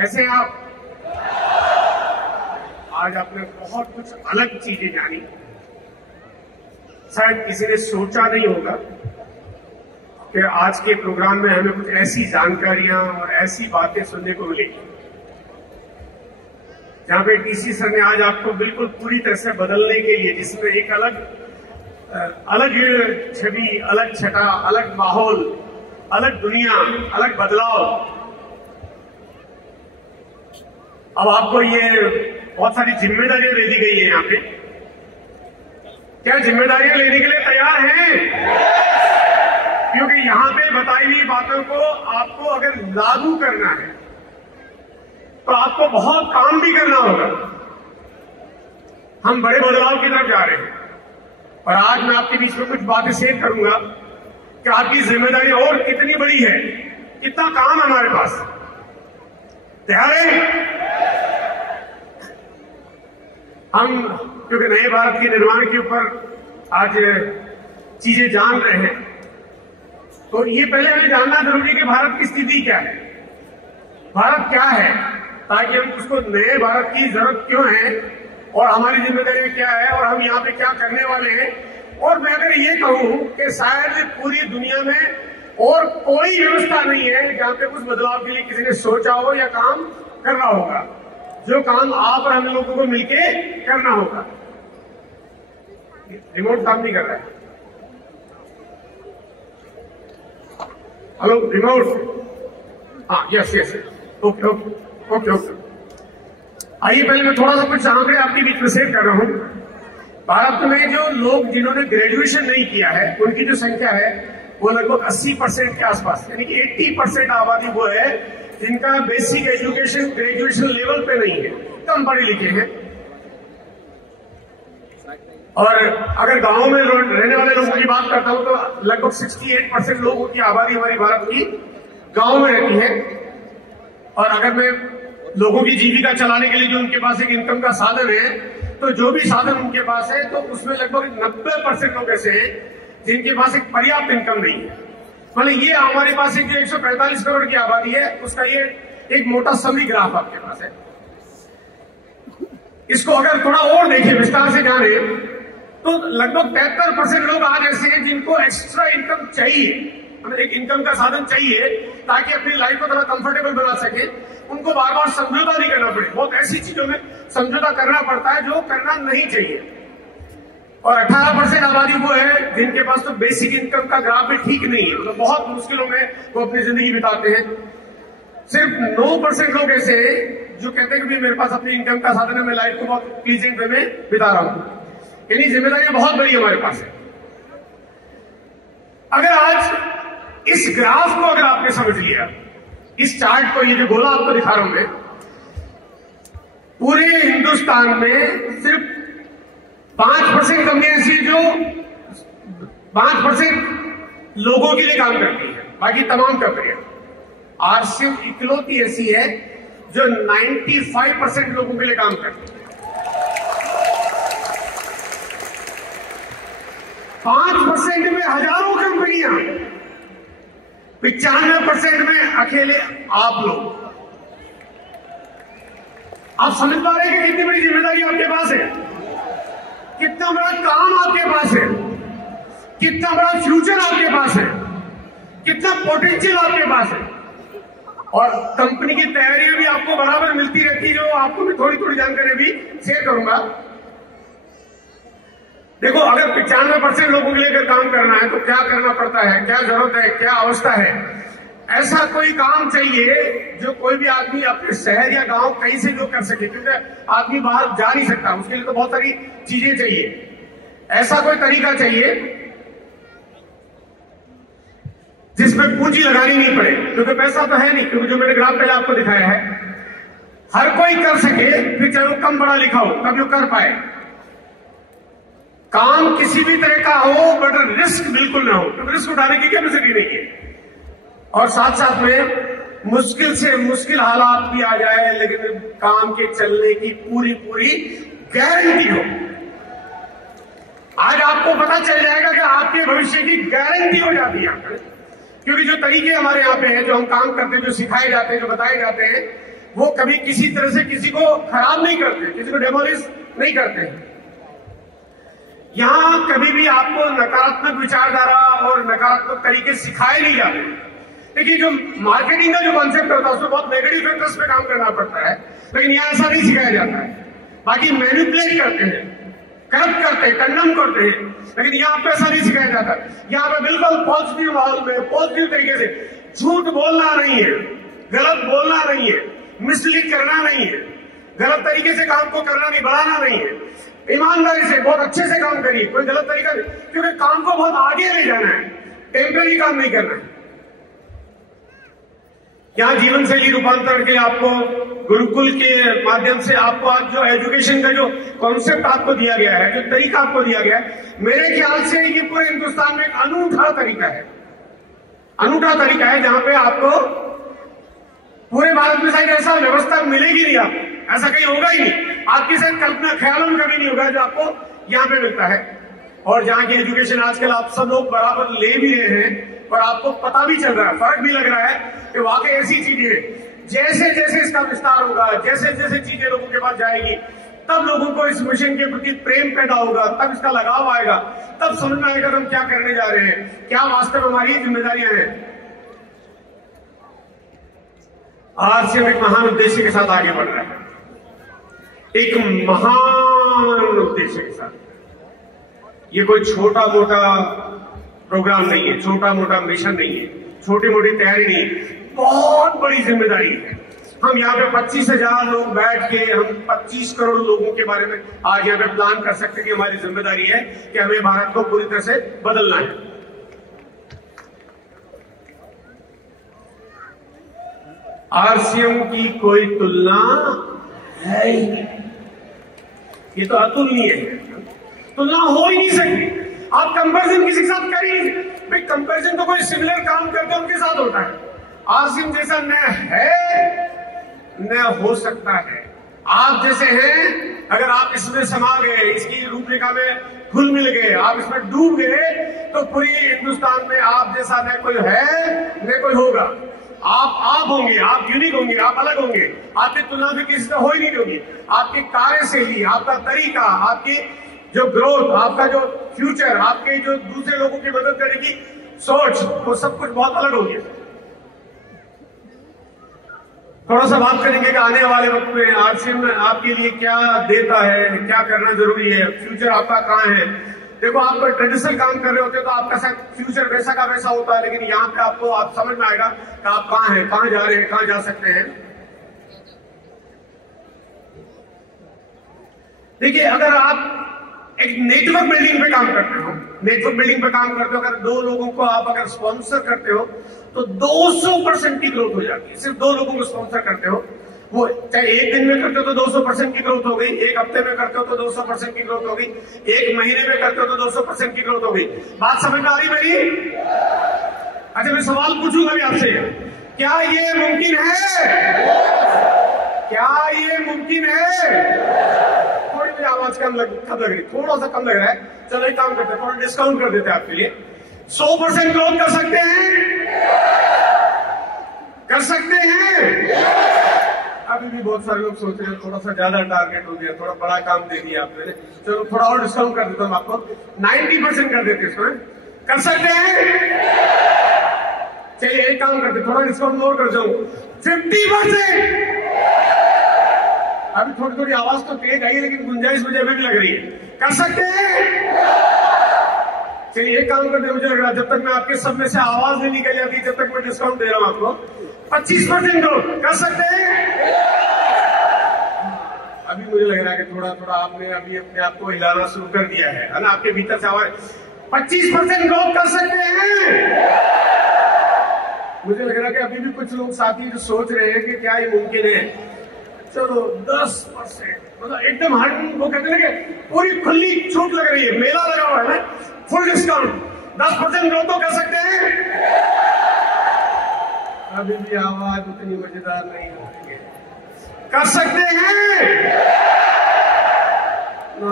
कैसे हैं आप? आज आपने बहुत कुछ अलग चीजें जानी, शायद किसी ने सोचा नहीं होगा कि आज के प्रोग्राम में हमें कुछ ऐसी जानकारियां और ऐसी बातें सुनने को मिलेगी जहां पे डीसी सर ने आज आपको बिल्कुल पूरी तरह से बदलने के लिए, जिसमें एक अलग छवि, अलग छटा, अलग माहौल, अलग दुनिया, अलग बदलाव। अब आपको ये बहुत सारी जिम्मेदारियां दे दी गई है यहाँ पे। क्या जिम्मेदारियां लेने के लिए तैयार हैं? क्योंकि यहाँ पे बताई हुई बातों को आपको अगर लागू करना है तो आपको बहुत काम भी करना होगा। हम बड़े बदलाव की तरफ जा रहे हैं और आज मैं आपके बीच में कुछ बातें शेयर करूंगा कि आपकी जिम्मेदारी और कितनी बड़ी है, कितना काम है हमारे पास। तैयार हैं? हम क्योंकि नए भारत के निर्माण के ऊपर आज चीजें जान रहे हैं, तो ये पहले हमें जानना जरूरी है कि भारत की स्थिति क्या है, भारत क्या है, ताकि हम उसको नए भारत की जरूरत क्यों है और हमारी जिम्मेदारी क्या है और हम यहाँ पे क्या करने वाले हैं। और मैं अगर ये कहूं कि शायद पूरी दुनिया में और कोई व्यवस्था नहीं है जहां पे उस बदलाव के लिए किसी ने सोचा हो या काम करना होगा, जो काम आप और हम लोगों को मिलके करना होगा। रिमोट काम नहीं कर रहा है। Hello remote. हाँ, yes yes, okay okay okay okay. आइए पहले मैं थोड़ा सा कुछ आंकड़े आपके बीच में शेयर कर रहा हूं। भारत में जो लोग जिन्होंने ग्रेजुएशन नहीं किया है उनकी जो संख्या है वो लगभग 80% के आसपास, यानी कि 80% आबादी वो है जिनका बेसिक एजुकेशन ग्रेजुएशन लेवल पे नहीं है, कम पढ़े लिखे हैं। और अगर गांव में रहने वाले लोगों की बात करता हूं तो लगभग 68% लोगों की आबादी हमारी भारत की गांव में रहती है। और अगर मैं लोगों की जीविका चलाने के लिए जो उनके पास एक इनकम का साधन है, तो जो भी साधन उनके पास है तो उसमें लगभग 90% लोग ऐसे हैं जिनके पास एक पर्याप्त इनकम नहीं है। मतलब ये हमारे पास एक जो 145 करोड़ की आबादी है उसका ये एक मोटा समी ग्राफ आपके पास है। इसको अगर थोड़ा और देखिए, विस्तार से जाने, तो लगभग 73% लोग आज ऐसे हैं जिनको एक्स्ट्रा इनकम चाहिए, मतलब एक इनकम का साधन चाहिए ताकि अपनी लाइफ को थोड़ा कंफर्टेबल बना सके। उनको बार बार समझौता नहीं करना पड़े। बहुत ऐसी चीजों में समझौता करना पड़ता है जो करना नहीं चाहिए। और 18% आबादी वो है जिनके पास तो बेसिक इनकम का ग्राफ भी ठीक नहीं है, मतलब बहुत मुश्किलों में वो अपनी जिंदगी बिताते हैं। सिर्फ 9% लोग ऐसे हैं जो कहते हैं कि मेरे पास अपनी इनकम का साधन है, मैं लाइफ को बहुत प्लीजिंग वे में बिता रहा हूं। यानी जिम्मेदारियां बहुत बड़ी हमारे पास है। अगर आज इस ग्राफ को अगर आपने समझ लिया, इस चार्ट को, ये जो गोला आपको दिखा रहा हूं मैं, पूरे हिंदुस्तान में सिर्फ 5% कंपनियां ऐसी जो 5% लोगों के लिए काम करती है, बाकी तमाम कंपनियां। और सिर्फ इकलौती ऐसी है जो 95% लोगों के लिए काम करती है। 5% में हजारों कंपनियां, 95% में अकेले आप लोग। आप समझ पा रहे हैं कि कितनी बड़ी जिम्मेदारी आपके पास है, कितना बड़ा काम आपके पास है, कितना बड़ा फ्यूचर आपके पास है, कितना पोटेंशियल आपके पास है। और कंपनी की तैयारियां भी आपको बराबर मिलती रहती है, जो आपको भी थोड़ी थोड़ी जानकारी भी शेयर करूंगा। देखो, अगर 95% लोगों के लिए अगर काम करना है तो क्या करना पड़ता है, क्या जरूरत है, क्या अवस्था है। ऐसा कोई काम चाहिए जो कोई भी आदमी अपने शहर या गांव कहीं से जो कर सके, क्योंकि आदमी बाहर जा नहीं सकता, उसके लिए तो बहुत सारी चीजें चाहिए। ऐसा कोई तरीका चाहिए जिसमें पूंजी लगानी नहीं पड़े, क्योंकि पैसा तो है नहीं, क्योंकि जो मैंने ग्राफ पहले आपको दिखाया है, हर कोई कर सके, फिर चाहे वो कम पढ़ा लिखा हो, तब जो कर पाए। काम किसी भी तरह का हो बट रिस्क बिल्कुल ना हो, क्योंकि रिस्क उठाने की कैपेसिटी नहीं है। और साथ साथ में मुश्किल से मुश्किल हालात भी आ जाए लेकिन काम के चलने की पूरी पूरी गारंटी हो। आज आपको पता चल जाएगा कि आपके भविष्य की गारंटी हो जाती है, क्योंकि जो तरीके हमारे यहाँ पे हैं, जो हम काम करते हैं, जो सिखाए जाते हैं, जो बताए जाते हैं, वो कभी किसी तरह से किसी को खराब नहीं करते, किसी को डेमोलिश नहीं करते। यहां कभी भी आपको नकारात्मक विचारधारा और नकारात्मक तरीके सिखाए नहीं जाते। देखिए, जो मार्केटिंग का जो कॉन्सेप्ट होता है उसमें बहुत नेगेटिव फैक्टर्स पे काम करना पड़ता है, लेकिन यहां ऐसा नहीं सिखाया जाता है। बाकी मैनिपुलेट करते हैं, करप्ट करते हैं, कंडम करते हैं, लेकिन यहाँ पे ऐसा नहीं सिखाया जाता। यहाँ पे बिल्कुल पॉजिटिव माहौल में पॉजिटिव तरीके से झूठ बोलना नहीं है, गलत बोलना नहीं है, मिसलीड करना नहीं है, गलत तरीके से काम को करना नहीं, बढ़ाना नहीं है। ईमानदारी से बहुत अच्छे से काम करिए, कोई गलत तरीका नहीं, क्योंकि काम को बहुत आगे ले जाना है, टेम्पररी काम नहीं करना है। यहाँ जीवन शैली रूपांतरण के आपको गुरुकुल के माध्यम से आपको आज जो एजुकेशन का जो कॉन्सेप्ट आपको दिया गया है, जो तरीका आपको दिया गया है, मेरे ख्याल से ये पूरे हिंदुस्तान में एक अनूठा तरीका है, अनूठा तरीका है जहां पे आपको पूरे भारत में शायद ऐसा व्यवस्था मिलेगी नहीं, आपको ऐसा कहीं होगा ही नहीं, आपकी शायद कल्पना ख्यालों में कभी नहीं होगा जो आपको यहाँ पे मिलता है। और जहाँ की एजुकेशन आजकल आप सब लोग बराबर ले भी रहे हैं और आपको पता भी चल रहा है, फर्क भी लग रहा है कि वाकई ऐसी चीजें हैं। जैसे जैसे इसका विस्तार होगा, जैसे जैसे चीजें लोगों के पास जाएगी, तब लोगों को इस मिशन के प्रति प्रेम पैदा होगा, तब इसका लगाव आएगा, तब समझ में आएगा हम क्या करने जा रहे हैं, क्या वास्तव में हमारी जिम्मेदारियां हैं। आज से एक महान उद्देश्य के साथ आगे बढ़ रहा है, एक महान उद्देश्य के साथ। ये कोई छोटा मोटा प्रोग्राम नहीं है, छोटा मोटा मिशन नहीं है, छोटी मोटी तैयारी नहीं है, बहुत बड़ी जिम्मेदारी है। हम यहाँ पे 25,000 लोग बैठ के हम 25 करोड़ लोगों के बारे में आज यहाँ पे प्लान कर सकते हैं कि हमारी जिम्मेदारी है कि हमें भारत को पूरी तरह से बदलना है। आरसीएम की कोई तुलना है ही नहीं, ये तो अतुलनीय है, तुलना हो ही नहीं सकती। आप कंपैरिजन किसी के साथ कर ही नहीं, भाई कंपैरिजन तो कोई सिमिलर काम करते हैं उनके साथ होता है, आरसीएम जैसा न है न हो सकता है। आप जैसे हैं, अगर आप इसमें समा गए, इसकी रूपरेखा में घुल मिल गए, आप इसमें डूब गए, तो पूरी हिंदुस्तान में आप जैसा न कोई है न कोई होगा। आप होंगे, आप यूनिक होंगे, आप अलग होंगे, आपकी तुलना में किसी से हो ही नहीं होगी। आपकी कार्यशैली, आपका तरीका, आपकी जो ग्रोथ, आपका जो फ्यूचर, आपके जो दूसरे लोगों की मदद करने की सोच, वो सब कुछ बहुत अलग होगी। थोड़ा सा बात करेंगे कि आने वाले वक्त में आरसीएम आपके लिए क्या देता है, क्या करना जरूरी है, फ्यूचर आपका कहाँ है। देखो, आप कोई ट्रेडिशनल काम कर रहे होते हैं तो आपका शायद फ्यूचर वैसा का वैसा होता है, लेकिन यहाँ पे आपको आप समझ में आएगा कि आप कहाँ हैं, कहाँ जा रहे हैं, कहाँ जा सकते हैं। देखिए, अगर आप एक नेटवर्क बिल्डिंग पे काम करते हो, नेटवर्क बिल्डिंग पे काम करते हो, अगर 2 लोगों को आप अगर स्पॉन्सर करते हो तो 200% की ग्रोथ हो जाती है। सिर्फ 2 लोगों को स्पॉन्सर करते हो, वो चाहे एक दिन में करते हो तो 200% की ग्रोथ हो गई, एक हफ्ते में करते हो तो 200% की ग्रोथ हो गई, एक महीने में करते हो तो 200% की ग्रोथ हो गई। बात समझ में आ रही मेरी? अच्छा, मैं सवाल पूछूंगा भी आपसे, क्या ये मुमकिन है? क्या ये मुमकिन है? थोड़ी मुझे आवाज कम लग रही, थोड़ा सा कम लग रहा है, चलो एक काम करते हैं, थोड़ा डिस्काउंट कर देते हैं आपके लिए। 100% ग्रोथ कर सकते हैं? कर सकते हैं? अभी भी बहुत सारे लोग सोच रहे हैं थोड़ा सा ज्यादा टारगेट हो गया, थोड़ा बड़ा काम दे दिया आपने, चलो थोड़ा और डिस्काउंट कर देता हूँ आपको, 90% कर देते इसमें। कर सकते हैं? चलिए एक काम करते, थोड़ा डिस्काउंट और कर जाऊं, 50%। अभी थोड़ी थोड़ी आवाज तो तेज आई है, लेकिन गुंजाइश मुझे अभी भी लग रही है। कर सकते हैं? चलिए एक काम करते, मुझे लग रहा है जब तक मैं आपके सब में से आवाज नहीं निकल जाती, जब तक मैं डिस्काउंट दे रहा हूं आपको 25% ग्रोथ। कर सकते हैं? अभी मुझे लग रहा है कि थोड़ा थोड़ा आपने अभी अपने आप को हिलाना शुरू कर दिया है ना, आपके भीतर से आवाज। 25% ग्रोथ कर सकते हैं? मुझे लग रहा है कि अभी भी कुछ लोग साथी जो सोच रहे हैं कि क्या ये मुमकिन है। चलो 10%, मतलब एकदम वो कहते हैं कि पूरी खुली छूट लग रही है, मेला लगा हुआ है ना, फुल डिस्काउंट, 10% ग्रोथ तो कर सकते हैं। अभी भी आवाज उतनी मजेदार नहीं होती है। कर सकते हैं? ना,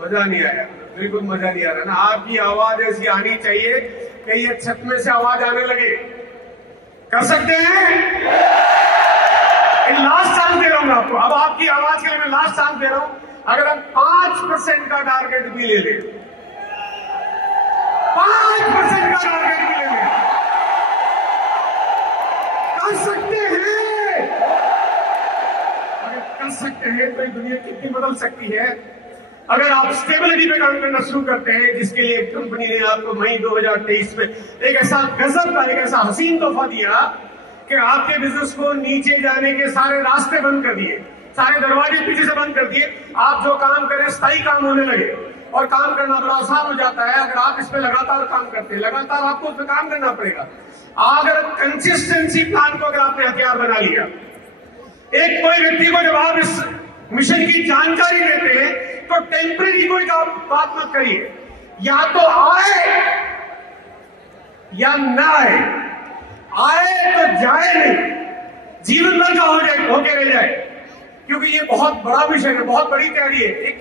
मजा नहीं आया, बिल्कुल मजा नहीं आ रहा ना। आपकी आवाज ऐसी आनी चाहिए कि ये छत में से आवाज आने लगे। कर सकते हैं? आपकी आवाज के लिए मैं लास्ट चांस दे रहा हूं, अगर हम 5% का टारगेट भी ले लें, 5% का टारगेट भी ले लें, कर सकते हैं। अगर कर सकते हैं तो ये दुनिया कितनी बदल सकती है। अगर आप स्टेबिलिटी पे काम करना शुरू करते हैं, जिसके लिए कंपनी ने आपको मई 2023 में एक ऐसा गजब का, एक ऐसा हसीन तोहफा दिया कि आपके बिजनेस को नीचे जाने के सारे रास्ते बंद कर दिए, सारे दरवाजे पीछे से बंद कर दिए। आप जो काम करें स्थायी काम होने लगे और काम करना बड़ा आसान हो जाता है अगर आप इस पे लगातार काम करते हैं। लगातार आपको उस पर काम करना पड़ेगा। अगर कंसिस्टेंसी प्लान को अगर आपने हथियार बना लिया, एक कोई व्यक्ति को जब आप इस मिशन की जानकारी देते हैं तो टेम्परेरी कोई बात मत करिए, या तो आए या ना आए, आए तो जाए नहीं, जीवन भर का हो जाए, होके रह जाए, क्योंकि ये बहुत बड़ा मिशन है, बहुत बड़ी तैयारी है। एक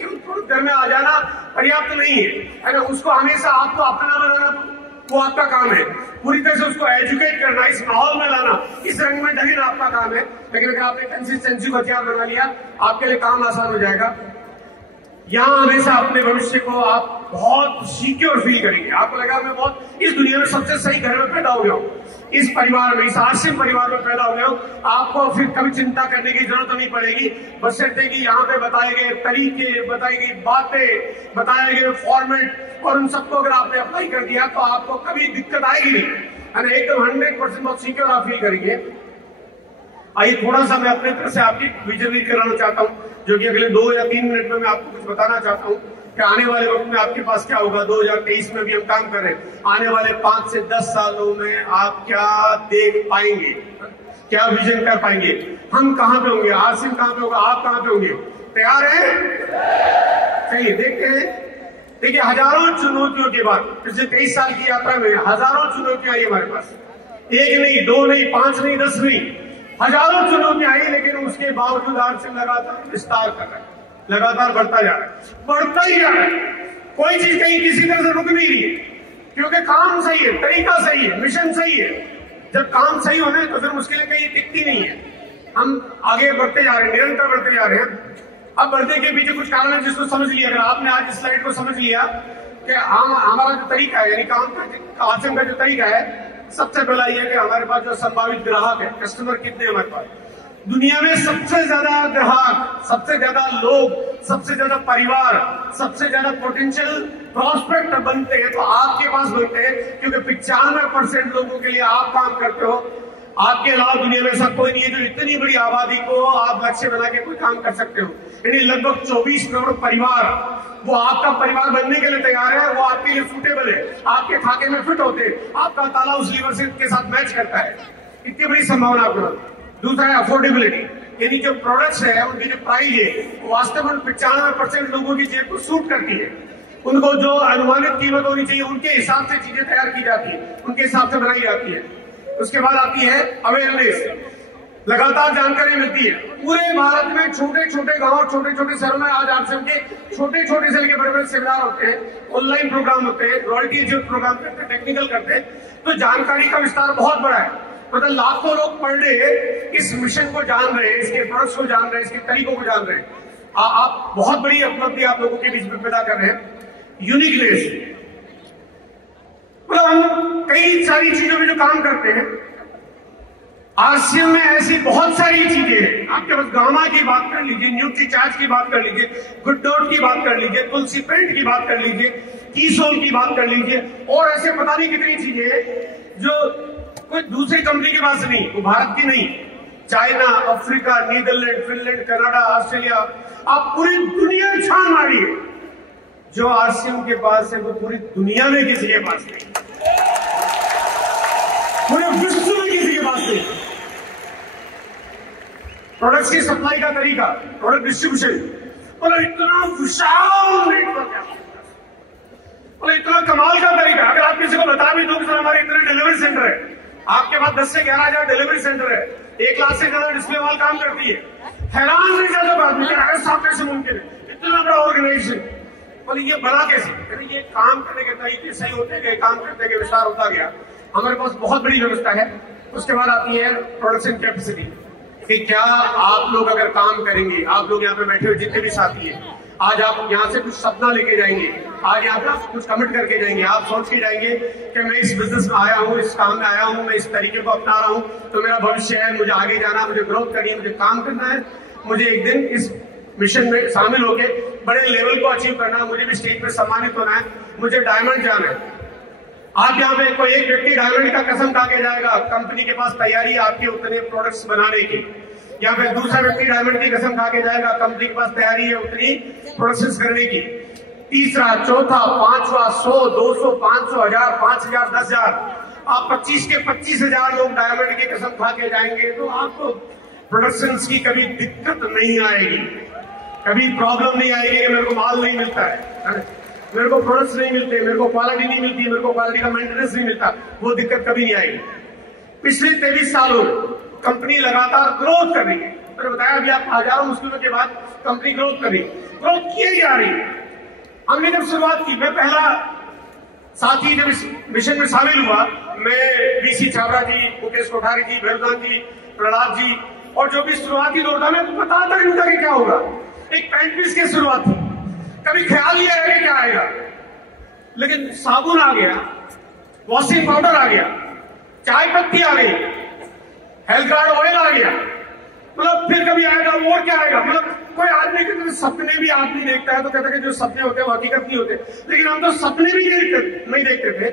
घर में आ जाना पर्याप्त नहीं है ना, उसको हमेशा आपको अपना बनाना वो आपका काम है। पूरी तरह से उसको एजुकेट करना, इस माहौल में लाना, इस रंग में ढलना आपका काम है। लेकिन अगर आपने कंसिस्टेंसी को हथियार बना लिया, आपके लिए काम आसान हो जाएगा। यहां हमेशा अपने भविष्य को आप बहुत सिक्योर फील करेंगे। आपको लगा मैं बहुत इस दुनिया में सबसे सही घर में पैदा हो गया हूं, इस परिवार में, इस आश्रम परिवार में पैदा हो गया हूं। आपको फिर कभी चिंता करने की जरूरत नहीं पड़ेगी, बशर्ते कि यहाँ पे बताए गए तरीके, बताई गई बातें, बताए गए फॉर्मेट और उन सबको अगर आपने अप्लाई कर दिया तो आपको कभी दिक्कत आएगी नहीं। एकदम 100% बहुत सिक्योर आप फील करेंगे। आइए थोड़ा सा मैं अपने तरफ से आपकी विजुअलाइज कराना चाहता हूं, जो कि अगले 2 या 3 मिनट में मैं आपको कुछ बताना चाहता हूं कि आने वाले वक्त में आपके पास क्या होगा। 2023 में भी हम काम कर रहे हैं, आने वाले 5 से 10 सालों में आप क्या देख पाएंगे, क्या विजन कर पाएंगे, हम कहां पे होंगे, आसिम कहां पे होगा, आप कहां पे होंगे। तैयार हैं? चलिए देखते हैं। देखिए, हजारों चुनौतियों के बाद पिछले 23 साल की यात्रा में हजारों चुनौतियां आई हमारे पास, 1 नहीं, 2 नहीं, 5 नहीं, 10 नहीं, हजारों चुनौतियां आई। लेकिन उसके बावजूद आसिम लगातार विस्तार कर रहा है, लगातार बढ़ता जा रहा है, बढ़ता ही जा रहा है। कोई चीज कहीं किसी तरह से रुक नहीं रही है, क्योंकि काम सही है, तरीका सही है, मिशन सही है। जब काम सही होने तो फिर मुश्किलें कहीं टिकती नहीं है। हम आगे बढ़ते जा रहे हैं, निरंतर बढ़ते जा रहे हैं। अब बढ़ने के पीछे कुछ कारण है जिसको समझ लिया। अगर आपने आज इस स्लाइड को समझ लिया कि हमारा जो तरीका है, यानी काम का, आचरण का जो तरीका है, सबसे पहला यह कि हमारे पास जो संभावित ग्राहक है, कस्टमर कितने हमारे पास, दुनिया में सबसे ज्यादा ग्राहक, सबसे ज्यादा लोग, सबसे ज्यादा परिवार, सबसे ज्यादा पोटेंशियल प्रॉस्पेक्ट बनते हैं तो आपके पास बनते हैं, क्योंकि 95% लोगों के लिए आप काम करते हो। आपके अलावा दुनिया में ऐसा कोई नहीं है जो इतनी बड़ी आबादी को आप लक्ष्य बना के कोई काम कर सकते हो। यानी लगभग 24 करोड़ परिवार, वो आपका परिवार बनने के लिए तैयार है, वो आपके लिए सूटेबल है, आपके खाते में फिट होते हैं, आपका ताला उस लीवर से के साथ मैच करता है। इतनी बड़ी संभावना आपको। दूसरा है अफोर्डेबिलिटी, यानी जो प्रोडक्ट्स है उनकी जो प्राइस है वो वास्तव में 95% लोगों की जेब को सूट करती है। उनको जो अनुमानित कीमत होनी चाहिए उनके हिसाब से चीजें तैयार की जाती है, उनके हिसाब से बनाई जाती है। उसके बाद आती है अवेयरनेस, लगातार जानकारी मिलती है। पूरे भारत में छोटे छोटे गांव, छोटे छोटे शहरों में आज आश्रम के छोटे छोटे से लेकर बड़े बड़े सेमिनार होते हैं, ऑनलाइन प्रोग्राम होते हैं, रॉयल्टी जो प्रोग्राम करते हैं, टेक्निकल करते हैं। तो जानकारी का विस्तार बहुत बड़ा है, मतलब लाखों लोग पर डे इस मिशन को जान रहे हैं, इसके प्रोडक्ट्स को जान रहे हैं, इसके तरीकों को जान रहे हैं। आप बहुत बड़ी उपलब्धि आप लोगों के बीच में पैदा कर रहे हैं। यूनिकनेस, मतलब हम कई सारी चीजों में जो काम करते हैं, आसियम में ऐसी बहुत सारी चीजें हैं। आपके पास गामा की बात कर लीजिए, न्यूट्री चार्ज की बात कर लीजिए, गुड डॉट की बात कर लीजिए, तुलसी पेंट की बात कर लीजिए, कीसोल की बात कर लीजिए, और ऐसे पता नहीं कितनी चीजें हैं जो कोई दूसरी कंपनी के पास नहीं, वो भारत की नहीं। China, Africa, Netherlands, Finland, Canada, Australia, आप पूरी दुनिया छान मारिए, जो आरसीएम के पास है वो पूरी दुनिया में किसी के पास नहीं, पूरे विश्व में किसी के पास नहीं। प्रोडक्ट्स की सप्लाई का तरीका, प्रोडक्ट डिस्ट्रीब्यूशन, और इतना विशाल नेटवर्क है, और इतना कमाल का तरीका। अगर आप किसी को बता भी दो कि सर हमारे इतने डिलीवरी सेंटर है, आपके पास 10 से 11 हजार डिलीवरी सेंटर है, 1 लाख से ज्यादा डिस्प्ले वाल काम करती है, हैरान नहीं जाता बात में, कैसे मुमकिन है, इतना बड़ा ऑर्गेनाइजेशन, और ये बना कैसे? ये काम करने के तरीके सही होते गए, काम करने के विस्तार होता गया, हमारे पास बहुत बड़ी व्यवस्था है। उसके बाद आती है प्रोडक्शन कैपेसिटी, कि क्या आप लोग अगर काम करेंगे, आप लोग यहाँ पे बैठे हुए जितने भी साथी हैं, आज आप यहाँ से कुछ सपना लेके जाएंगे, आज यहाँ पे कुछ कमिट करके जाएंगे, आप सोच के जाएंगे कि मैं इस बिजनेस में आया हूँ, इस काम में आया हूँ, मैं इस तरीके को अपना रहा हूँ तो मेरा भविष्य है, मुझे आगे जाना, मुझे ग्रोथ करनी है, मुझे काम करना है, मुझे एक दिन इस मिशन में शामिल होके बड़े लेवल को अचीव करना है, मुझे भी स्टेज पे सम्मानित होना है, मुझे डायमंड जाना है। आप यहाँ पे कोई एक व्यक्ति डायमंड का कसम खा के जाएगा, कंपनी के पास तैयारी है आपके उतने प्रोडक्ट्स बनाने की, या फिर दूसरा व्यक्ति डायमंड की कसम खा के जाएगा, कंपनी के पास तैयारी है उतनी प्रोडक्शन करने की, तीसरा, चौथा, पांचवा, 100, 200, 500, 1000, 5000, 10,000, आप 25 के 25,000 लोग डायमंड की कसम खा के जाएंगे तो आपको प्रोडक्शन की कभी दिक्कत नहीं आएगी, कभी प्रॉब्लम नहीं आएगी कि मेरे को माल नहीं मिलता है, मेरे को प्रोडक्ट्स नहीं मिलते, मेरे को क्वालिटी नहीं मिलती, मेरे को क्वालिटी का मेंटेनेंस नहीं मिलता, वो दिक्कत कभी नहीं आएगी। पिछले 23 सालों में कंपनी लगातार ग्रोथ कर रही है, मैंने बताया अभी आप हजारों मुश्किलों के बाद कंपनी ग्रोथ कर रही है, ग्रोथ की जा रही है। हमने जब शुरुआत की, मैं पहला साथी जब इस मिशन में शामिल हुआ, मैं बीसी छाबड़ा जी, मुकेश कोठारी जी, भैरवनाथ जी, प्रहलाद जी, और जो भी शुरुआती दौर था मैं पता तक नहीं था कि क्या होगा। एक पैंट पीस की शुरुआत थी, कभी ख्याल नहीं आया कि क्या आएगा, लेकिन साबुन आ गया, वॉशिंग पाउडर आ गया, चाय पत्ती आ गई, हेल्थ कार्ड ऑयल आ गया, मतलब फिर कभी आएगा और क्या आएगा। मतलब कोई आदमी के सपने भी आदमी देखता है तो कहता है कि जो सपने होते हैं वो हकीकत नहीं होते, लेकिन हम तो सपने भी नहीं देखते थे।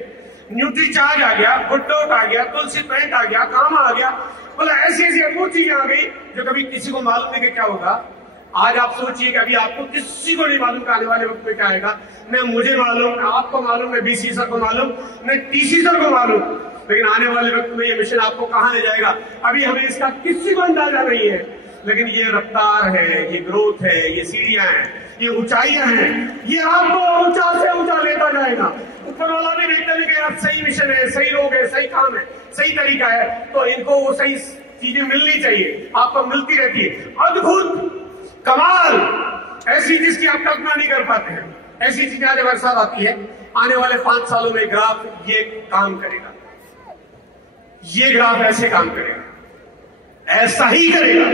न्यूट्री चार्ज आ गया, गुड डॉट आ गया, तुलसी पेंट आ गया, काम आ गया, मतलब ऐसी ऐसी अद्भुत चीजें आ गई जो कभी किसी को मालूम नहीं कि क्या होगा। आज आप सोचिए कि अभी आपको किसी को नहीं मालूम कि आने वाले वक्त में क्या आएगा, न मुझे मालूम, न आपको मालूम, न बीसी सर को मालूम, न टीसी सर को मालूम, लेकिन आने वाले वक्त में ये मिशन आपको कहां ले जाएगा अभी हमें इसका किसी को अंदाजा नहीं है। लेकिन ये रफ्तार है, ये ग्रोथ है, ये सीढ़ियां हैं, ये ऊंचाइयां हैं, ये आपको ऊंचा से ऊंचा लेता जाएगा। ऊपर वाला भी देखते हैं कि आप सही मिशन है, सही लोग है, सही काम है, सही तरीका है, तो इनको वो सही चीजें मिलनी चाहिए, आपको मिलती रहती है। अद्भुत कमाल ऐसी चीज की आप कल्पना नहीं कर पाते हैं, ऐसी चीजें आज हमारे साथ आती है। आने वाले 5 सालों में ग्राफ ये काम करेगा, ये ग्राफ ऐसे काम करेगा, ऐसा ही करेगा।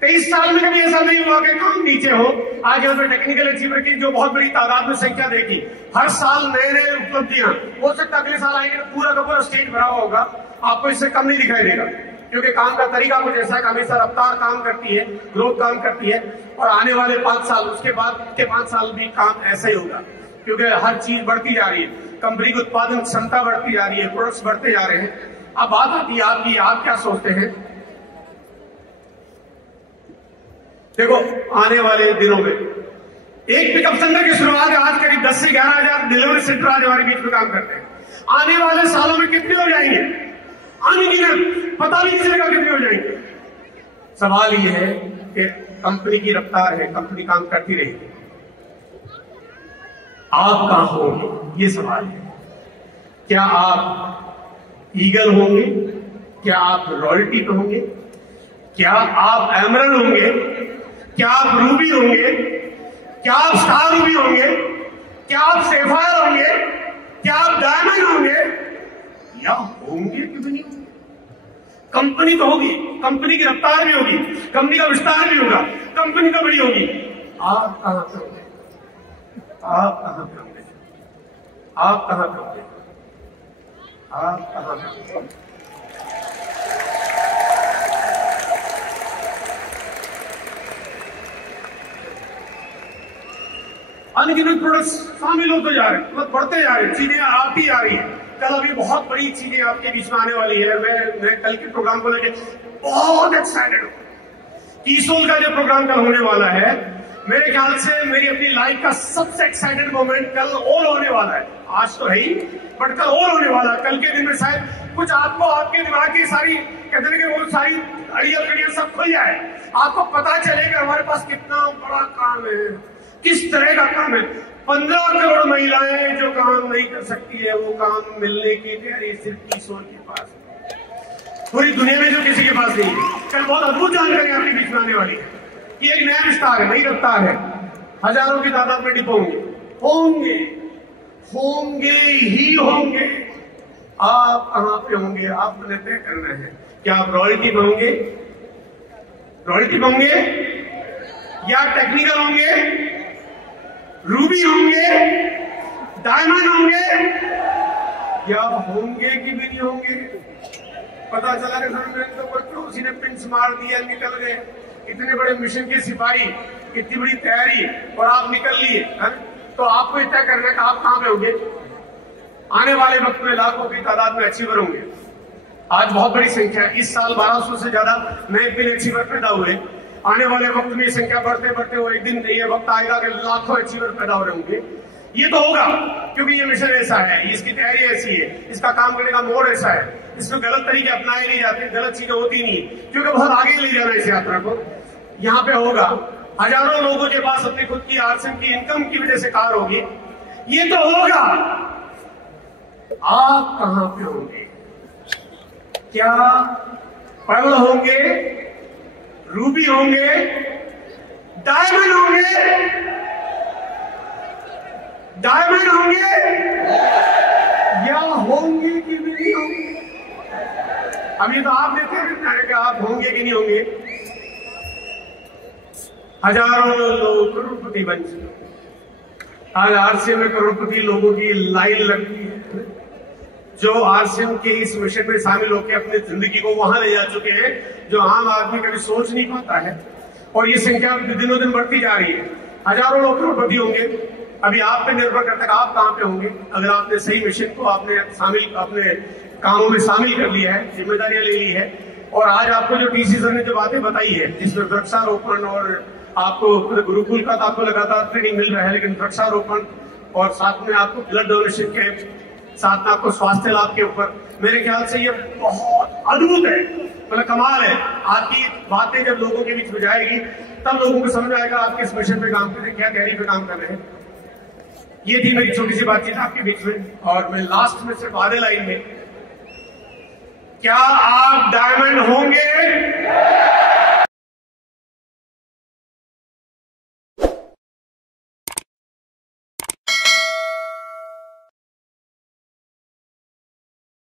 23 साल में कभी ऐसा नहीं हुआ कि काम नीचे हो। आज यहाँ पे टेक्निकल अचीवर की जो बहुत बड़ी तादाद में संख्या देखी, हर साल नए नए उपलब्धियां, हो सकता है अगले साल आएंगे तो पूरा का पूरा स्टेज भरा हुआ होगा, आपको इससे कम नहीं दिखाई देगा, क्योंकि काम का तरीका कुछ ऐसा है, हमेशा रफ्तार काम करती है, ग्रोथ काम करती है। और आने वाले 5 साल, उसके बाद के 5 साल भी काम ऐसा ही होगा, क्योंकि हर चीज बढ़ती जा रही है, कंपनी की उत्पादन क्षमता बढ़ती जा रही है, प्रोडक्ट्स बढ़ते जा रहे हैं। अब बात आती है आपकी, आप क्या सोचते हैं? देखो आने वाले दिनों में एक पिकअप सेंटर की शुरुआत है, आज करीब 10 से 11,000 डिलीवरी सेंटर आज हमारे बीच में काम करते हैं। आने वाले सालों में कितने हो जाएंगे? अनगिनत, पता नहीं चलेगा कितने हो जाएंगे। सवाल ये है कि कंपनी की रफ्तार है, कंपनी काम करती रहेगी, आप कहां होंगे, ये सवाल है। क्या आप ईगल होंगे? क्या आप रॉयल्टी पे होंगे? क्या आप एमरल्ड होंगे? क्या आप रूबी होंगे? क्या आप स्टार रूबी होंगे? क्या आप सैफायर होंगे? क्या आप डायमंड होंगे? या होंगे कि नहीं होंगे? कंपनी तो होगी, कंपनी की रफ्तार भी होगी, कंपनी का विस्तार भी होगा, कंपनी तो बड़ी होगी। आप कहां पे होंगे? आप कहां पे होंगे? आप कहां पे होंगे? आप कहां पे होंगे? अनगिनत प्रोडक्ट्स शामिल होते जा रहे हैं, मतलब बढ़ते जा रहे हैं, चीजें आती आ रही है। कल अभी बहुत बड़ी चीजें आपके बीच में आने वाली है। मैं कल के प्रोग्राम को लेकर बहुत एक्साइटेड हूँ। कीसोल का जो प्रोग्राम कल होने वाला है, मेरे ख्याल से मेरी अपनी लाइफ का सबसे एक्साइटेड मोमेंट कल और होने वाला है। आज तो है ही, बट कल और होने वाला है। कल के दिन में शायद कुछ आपको आपके दिमाग की सारी कहते हैं कि वो सारी अड़ियां कड़ियां सब खुल जाए, आपको पता चले कि हमारे पास कितना बड़ा काम है, किस तरह का काम है। 15 करोड़ महिलाएं जो काम नहीं कर सकती है, वो काम मिलने की तैयारी सिर्फ कीसोल के पास है, पूरी दुनिया में जो किसी के पास नहीं है। कल बहुत अद्भुत जानकारी आपके बीच में आने वाली है कि एक नया विस्तार है, नई रफ्तार है, हजारों की तादाद में डिपो होंगे, होंगे ही होंगे। आप कहां पे होंगे? आपने तय करना है। क्या आप रॉयल्टी पे होंगे रोहित होंगे या टेक्निकल होंगे, रूबी होंगे, डायमंड होंगे या होंगे कि भी नहीं होंगे? पता चला कि सर मेरे तो बच्चों उसी ने पिंच मार दिया, निकल गए। इतने बड़े मिशन के सिपाही, इतनी बड़ी तैयारी और आप निकल लिए। तो आपको इतना करना कि आप कहां पे होंगे? आने वाले वक्त में लाखों की तादाद में अचीवर होंगे। आज बहुत बड़ी संख्या है, इस साल 1200 से ज्यादा नए बिल अचीवर पैदा हुए। आने वाले वक्त में संख्या बढ़ते बढ़ते वो एक दिन ये वक्त आएगा कि लाखों अचीवर पैदा हो रहे होंगे। ये तो होगा क्योंकि ये मिशन ऐसा है, इसकी तैयारी ऐसी है, इसका काम करने का मोड ऐसा है, इसमें गलत तरीके अपनाए नहीं जाते, गलत चीजें होती नहीं, क्योंकि बहुत आगे ले जाना इस यात्रा को। यहाँ पे होगा, हजारों लोगों के पास अपनी खुद की आर्सन की इनकम की वजह से कार होगी। ये तो होगा, आप कहां पे होंगे? क्या पर्ल होंगे, रूबी होंगे, डायमंड होंगे, डायमंड होंगे या होंगे कि नहीं होंगे? अभी तो आप देखते हैं कि आप होंगे कि नहीं होंगे। हजारों लोग करोड़पति बन चुके। आज आरसीएम में करोड़पति लोगों की लाइन लगती है, जो आरसीएम के इस मिशन में शामिल होकर अपनी जिंदगी को वहां ले जा चुके हैं जो आम आदमी कभी सोच नहीं पाता है। और ये संख्या दिनों दिन बढ़ती जा रही है। हजारों लोग करोड़पति होंगे। अभी आप पे निर्भर करता है आप कहां पे होंगे। अगर आपने सही मिशन को आपने अपने कामों में शामिल कर लिया है, जिम्मेदारियां ले ली है, और आज आपको जो डीसी सर ने जो बातें बताई है, जिसमें वृक्षारोपण और आपको गुरुकुल का तो आपको लगातार ट्रेनिंग मिल रहा है, लेकिन वृक्षारोपण और साथ में आपको ब्लड डोनेशन कैंप, साथ में आपको स्वास्थ्य लाभ के ऊपर, मेरे ख्याल से ये बहुत अद्भुत है, मतलब कमाल है। आपकी बातें जब लोगों के बीच में जाएगी तब लोगों को समझ आएगा आप किस मिशन पे काम कर रहे हैं, क्या तैयारी पे काम कर रहे हैं। ये थी मेरी छोटी सी बातचीत आपके बीच में। और मैं लास्ट में सिर्फ आधे लाइन में, क्या आप डायमंड होंगे?